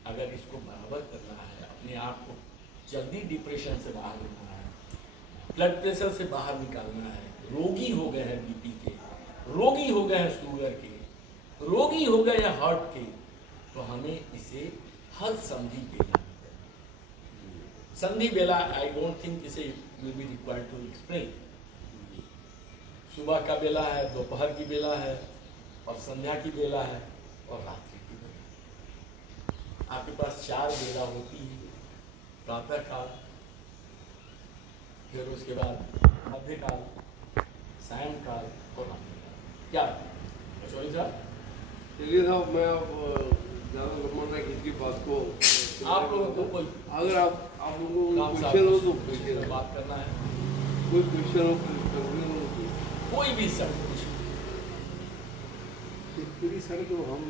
अगर इसको बराबर करना है, अपने आप को जल्दी डिप्रेशन से बाहर निकालना है, ब्लड प्रेशर से बाहर निकालना है, रोगी हो गए हैं बीपी के, रोगी हो गए हैं शुगर के, रोगी हो गए हैं हार्ट के, तो हमें इसे हर संधि बेला में करना है। संधि बेला आई डोंट थिंक इसे will be required to explain. सुबह का बेला है, दोपहर की बेला है, और संध्या की बेला है, और रात्रि की बेला। आपके पास 4 बेला होती है, प्रातः काल, फिर उसके बाद मध्यकाल, सायंकाल और रात्रिकाल। क्या चौधरी साहब? चलिए साहब, मैं अब ज़्यादा लंबा ना खींची बात को। आप लोगों को कोई अगर आप लोगों को काम क्वेश्चन हो तो साहब पूछिए, बात करना है, कोई क्वेश्चन हो करने हो तो। कोई भी सब कुछ। एक्चुअली सर जो हम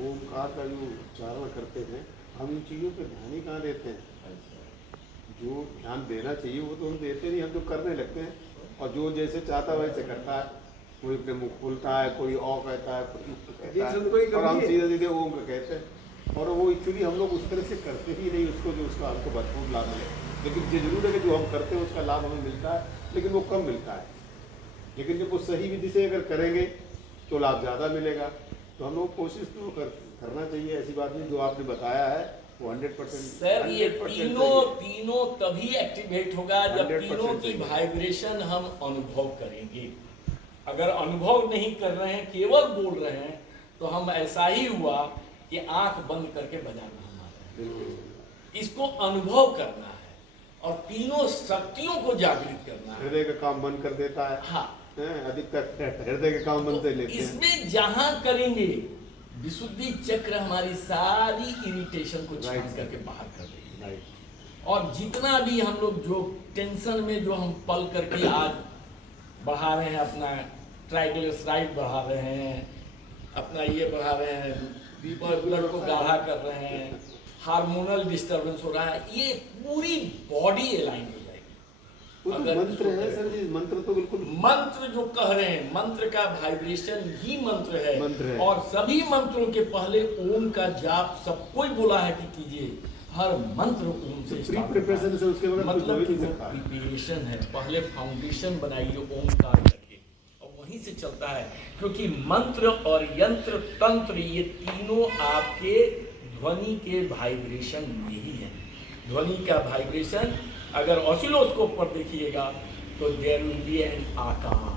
ओमकार का जो उच्चारण करते हैं, हम इन चीज़ों पर ध्यान ही कहाँ देते हैं। जो ध्यान देना चाहिए वो तो हम देते नहीं, हम तो करने लगते हैं। और जो जैसे चाहता है वैसे करता है, कोई अपने मुख खोलता है, कोई औ कहता है, कोई कहता है, और हम सीधे सीधे ओम का कहते हैं। और वो एक्चुअली हम लोग उस तरह से करते ही नहीं उसको, जो उसका हमको भरपूर लाभ मिले। लेकिन ये जरूर है कि जो हम करते हैं उसका लाभ हमें मिलता है, लेकिन वो कम मिलता है। लेकिन जब वो सही विधि से अगर करेंगे तो लाभ ज़्यादा मिलेगा। तो हम लोग कोशिश तो करना चाहिए। ऐसी बात नहीं, जो आपने बताया है वो 100%। सर ये तीनों तभी एक्टिवेट होगा जब 100% तीनों की वाइब्रेशन हम अनुभव करेंगे। अगर अनुभव नहीं कर रहे हैं, केवल बोल रहे हैं, तो हम ऐसा ही हुआ कि आंख बंद करके बजाना हमारा। इसको अनुभव करना है और तीनों शक्तियों को जागृत करना है। हृदय का काम बंद कर देता है। हाँ, अधिकतर हृदय के काम बंद से लेते हैं। इसमें जहां करेंगे विशुद्धि चक्र हमारी सारी इरिटेशन को छान Right. करके बाहर कर देगी। राइट। और जितना भी हम लोग जो टेंशन में जो हम पल करके आज बढ़ा रहे हैं, अपना ट्राइग्लिसराइड बढ़ा रहे हैं, अपना ये बढ़ा रहे हैं, ब्लड को गाढ़ा कर रहे हैं, हार्मोनल डिस्टर्बेंस हो रहा है, ये पूरी बॉडी अलाइन हो जाएगी। वो तो मंत्र है सर जी, मंत्र तो बिल्कुल मंत्र जो कह रहे हैं, मंत्र का वाइब्रेशन ही मंत्र है। और सभी मंत्रों के पहले ओम का जाप सब कोई बोला है कि कीजिए। हर मंत्र ओम से प्री प्रिपरेशन से उसके बगैर कुछ हो मतलब ही कि नहीं वो सकता। प्रिपरेशन है, पहले फाउंडेशन बनाइए ओमकार करके, और वहीं से चलता है। क्योंकि मंत्र और यंत्र तंत्र ये तीनों आपके ध्वनि के वाइब्रेशन यही है। ध्वनि का वाइब्रेशन अगर ऑसिलोस्कोप पर देखिएगा तो देयर विल बी एन आकार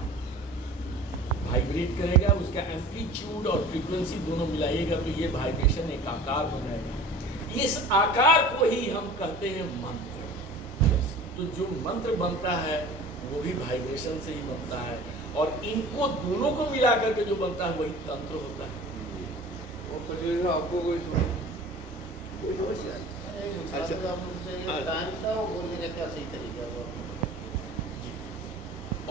वाइब्रेट करेगा, उसका एम्पलीट्यूड और फ्रीक्वेंसी दोनों मिलाइएगा तो ये वाइब्रेशन एक आकार बनाएगा। इस आकार को ही हम कहते हैं मंत्र। तो जो मंत्र बनता है वो भी वाइब्रेशन से ही बनता है, और इनको दोनों को मिला करके जो बनता है वही तंत्र होता है। और पटेल साहब, आपको कोई अच्छा। टाइम का वो बोलने का क्या सही तरीका है?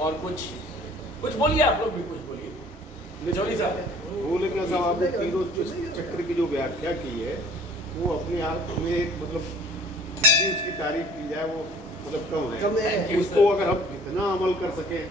और कुछ बोलिए, आप लोग भी कुछ बोलिए। निचोली साहब वो लेकिन साहब आपने तीनों चक्र की जो व्याख्या की है वो अपने आप में एक मतलब जितनी उसकी तारीफ की जाए वो मतलब कम है। उसको अगर हम इतना अमल कर सके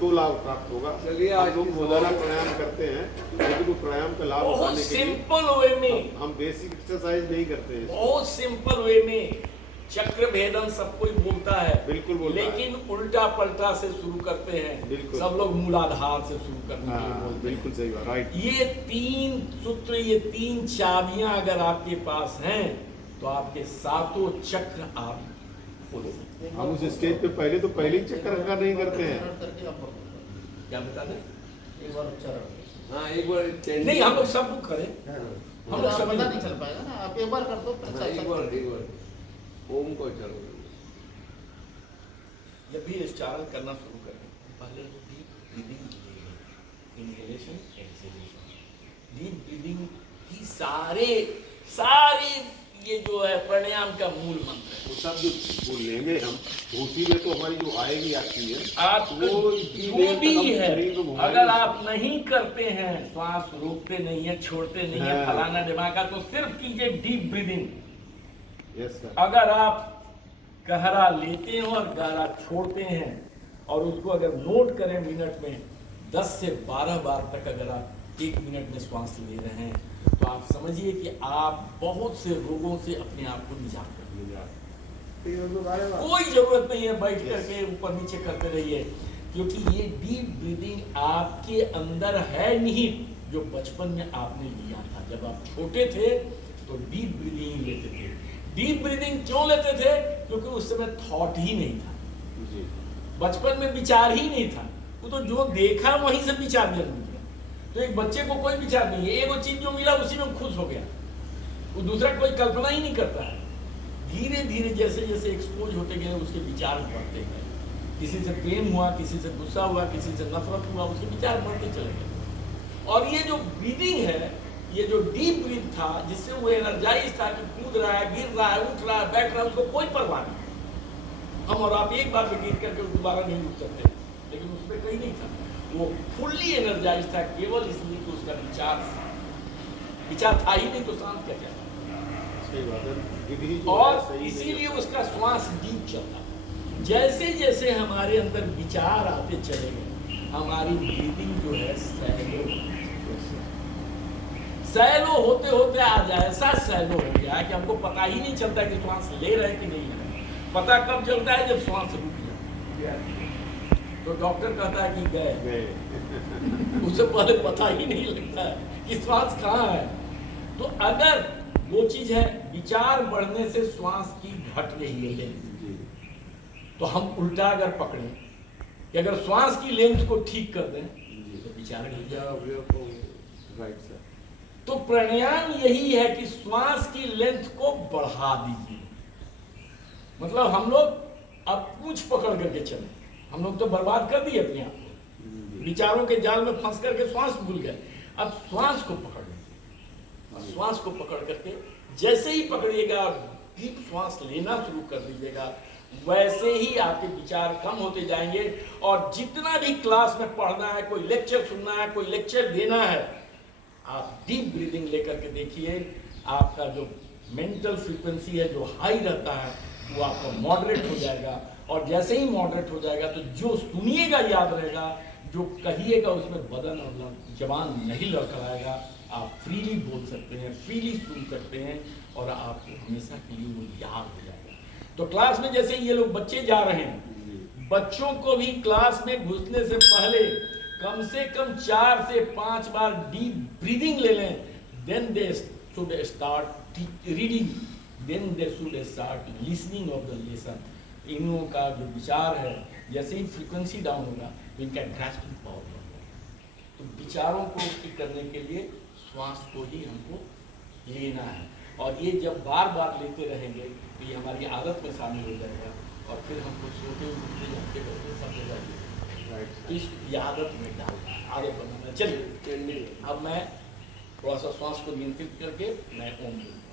तो लाभ प्राप्त होगा। चलिए, आज आज लोग की रोजाना सवाल- प्राणायाम करते हैं लेकिन वो प्राणायाम का लाभ बहुत उठाने के लिए सिंपल वे में, हम बेसिक एक्सरसाइज नहीं करते हैं। बहुत सिंपल वे में चक्र भेदन सब कोई बोलता है, बिल्कुल बोलता है। लेकिन उल्टा पलटा से शुरू करते हैं। बिल्कुल। सब लोग मूलाधार से शुरू करने के लिए हाँ, बोलते हैं। बिल्कुल सही बात, राइट। ये 3 सूत्र, ये 3 चाबियां अगर आपके पास हैं तो आपके सातों चक्र आप खोल सकते हैं। हम उस स्टेज पे पहले ही चक्कर का नहीं करते हैं। क्या बता दें? एक बार उच्चारण हाँ, एक बार नहीं, हम लोग सब लोग करें, हम लोग आप सभी पता नहीं चल पाएगा ना, आप एक बार कर दो फिर हाँ, साथ-साथ एक बार ओम को चलो। जब भी उच्चारण करना शुरू करें पहले डीप ब्रीदिंग लीजिए, इनहेलेशन एक्सहेलेशन। डीप ब्रीदिंग ही सारे ये जो है प्राणायाम का मूल मंत्र है। वो सब जो वो लेंगे हम तो उसी में तो हमारी जो आएगी आती है आप वो इतनी जो देर तक भी हम है, शरीर को घुमाएंगे। अगर आप नहीं करते हैं, श्वास रोकते नहीं है, छोड़ते नहीं है, हाँ। फलाना दिमाग, तो सिर्फ कीजिए डीप ब्रीदिंग। Yes sir. अगर आप गहरा लेते हैं और गहरा छोड़ते हैं और उसको अगर नोट करें मिनट में 10 से 12 बार तक अगर आप 1 मिनट में श्वास ले रहे हैं तो आप समझिए कि आप बहुत से रोगों से अपने आप को निजात कर लीजिए। कोई जरूरत नहीं है बैठ करके ऊपर नीचे करते रहिए, क्योंकि ये डीप ब्रीदिंग आपके अंदर है नहीं, जो बचपन में आपने लिया था। जब आप छोटे थे तो डीप ब्रीदिंग लेते थे। डीप ब्रीदिंग क्यों लेते थे? क्योंकि उस समय थॉट ही नहीं था, जी। बचपन में विचार ही नहीं था। वो तो जो देखा वहीं से विचार जन्म लिया। तो एक बच्चे को कोई विचार नहीं है, एक वो चीज जो मिला उसी में खुश हो गया, वो दूसरा कोई कल्पना ही नहीं करता है। धीरे धीरे जैसे जैसे एक्सपोज होते गए उसके विचार बढ़ते गए। किसी से प्रेम हुआ, किसी से गुस्सा हुआ, किसी से नफरत हुआ, उसके विचार बढ़ते चले गए। और ये जो ब्रीदिंग है, ये जो डीप ब्रीथ था, जिससे वो एनर्जाइज था कि कूद रहा है, गिर रहा है, उठ रहा है, बैठ रहा है, उसको कोई परवाह नहीं। हम और आप एक बार में गिर करके दोबारा नहीं उठ सकते, लेकिन उसमें कहीं नहीं था। वो फुल्ली एनर्जाइज था, केवल इसलिए कि उसका विचार था ही नहीं, तो शांत क्या क्या। सही बात है। विधि जो है और सही नहीं इसीलिए है। उसका श्वास डीप चलता। जैसे जैसे हमारे अंदर विचार आते चले गए, हमारी ब्रीदिंग जो है सैलो होते होते आज ऐसा सैलो हो गया कि हमको पता ही नहीं चलता कि श्वास ले रहे कि नहीं ले रहे। पता कब चलता है? जब श्वास रुक जाए तो डॉक्टर कहता है कि गए। उससे पहले पता ही नहीं लगता है कि श्वास कहाँ है। तो अगर वो चीज है, विचार बढ़ने से श्वास की घट रही है लेंथ, तो हम उल्टा अगर पकड़ें कि अगर श्वास की लेंथ को ठीक कर दें तो विचार गिर जाए। Right sir. तो प्राणायाम यही है कि श्वास की लेंथ को बढ़ा दीजिए। मतलब हम लोग अब पूंछ पकड़ करके चले, हम लोग तो बर्बाद कर दिए अपने आप को, विचारों के जाल में फंस करके श्वास भूल गए। अब श्वास को पकड़ लीजिए, श्वास को पकड़ करके जैसे ही पकड़िएगा, डीप श्वास लेना शुरू कर दीजिएगा, वैसे ही आपके विचार कम होते जाएंगे। और जितना भी क्लास में पढ़ना है, कोई लेक्चर सुनना है, कोई लेक्चर देना है, आप डीप ब्रीदिंग लेकर के देखिए, आपका जो मेंटल फ्रीक्वेंसी है जो हाई रहता है वो आपका मॉडरेट हो जाएगा। और जैसे ही मॉडरेट हो जाएगा तो जो सुनिएगा याद रहेगा, जो कहिएगा उसमें बदन और जबान नहीं लड़खड़ाएगा। आप फ्रीली बोल सकते हैं, फ्रीली सुन सकते हैं और आपको हमेशा के लिए वो याद हो जाएगा। तो क्लास में जैसे ये लोग बच्चे जा रहे हैं, बच्चों को भी क्लास में घुसने से पहले कम से कम 4 से 5 बार डीप ब्रीदिंग ले लें। Then they should start reading, then they should start listening of the lesson. इनों का जो विचार है, जैसे ही फ्रीक्वेंसी डाउन होगा तो इनका ग्रास्पिंग पावर बढ़ेगा। तो विचारों को ठीक करने के लिए श्वास को ही हमको लेना है, और ये जब बार बार लेते रहेंगे तो ये हमारी आदत में शामिल हो जाएगा, और फिर हमको सोते उठते जाते करते सब हो जाएगी। तो इस आदत में डालना, आदत बनाना। चलिए अब मैं थोड़ा सा श्वास को नियंत्रित करके मैं ओम बोलता हूँ।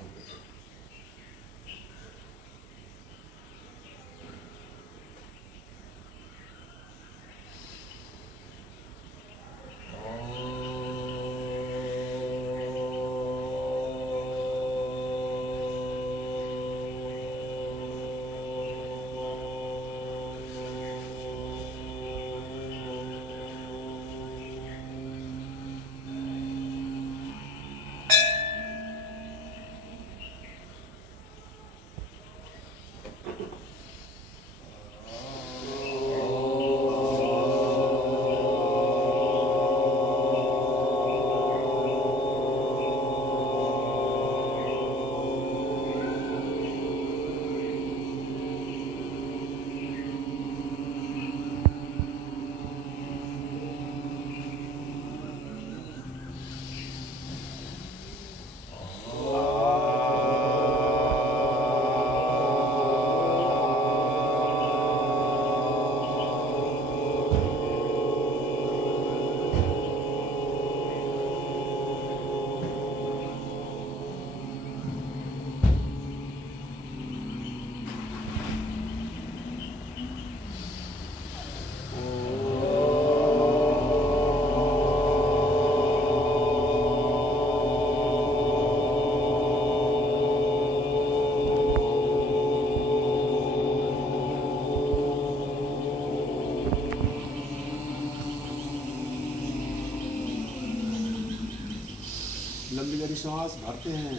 गहरी गहरी सांस भरते हैं।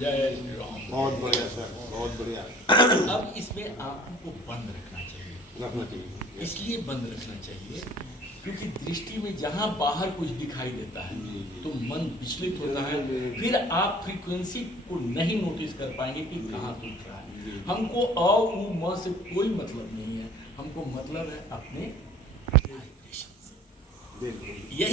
जय श्री राम। बहुत बढ़िया सर, बहुत बढ़िया। अब इसमें आंखों को बंद रखना चाहिए। रखना चाहिए। इसलिए बंद रखना चाहिए क्योंकि दृष्टि में जहां बाहर कुछ दिखाई देता है तो मन विचलित होता है, फिर आप फ्रीक्वेंसी को नहीं नोटिस कर पाएंगे कि कहाँ टूट रहा है। हमको अ उ म से कोई मतलब नहीं है, हमको मतलब है अपने वाइब्रेशन से। बिल्कुल। यही